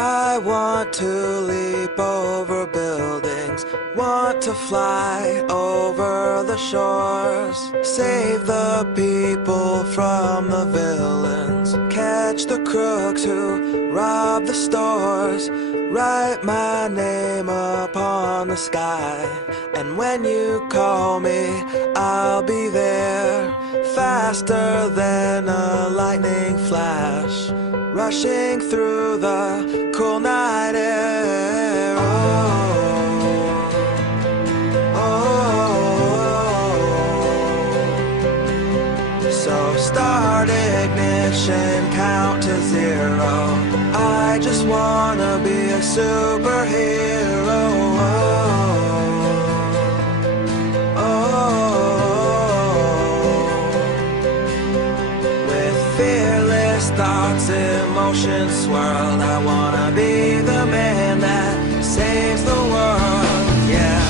I want to leap over buildings, want to fly over the shores, save the people from the villains, catch the crooks who rob the stores, write my name upon the sky, and when you call me, I'll be there, faster than a lightning flash, rushing through the cool night air. So start ignition, count to zero. I just wanna be a superhero. Fearless thoughts, emotions swirl. I wanna be the man that saves the world, yeah.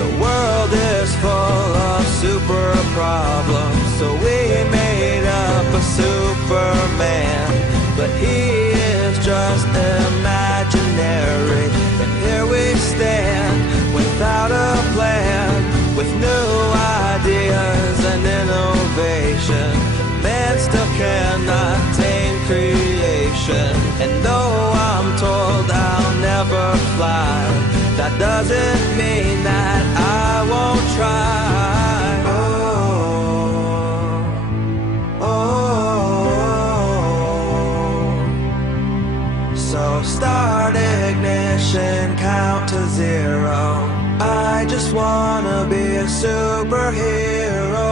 The world is full of super problems, so we made up a Superman, but he is just imaginary. And here we stand without a plan, with new ideas and innovation. Man still cannot tame creation, and though I'm told I'll never fly, that doesn't mean that I won't try. So start ignition, count to zero. I just wanna be a superhero.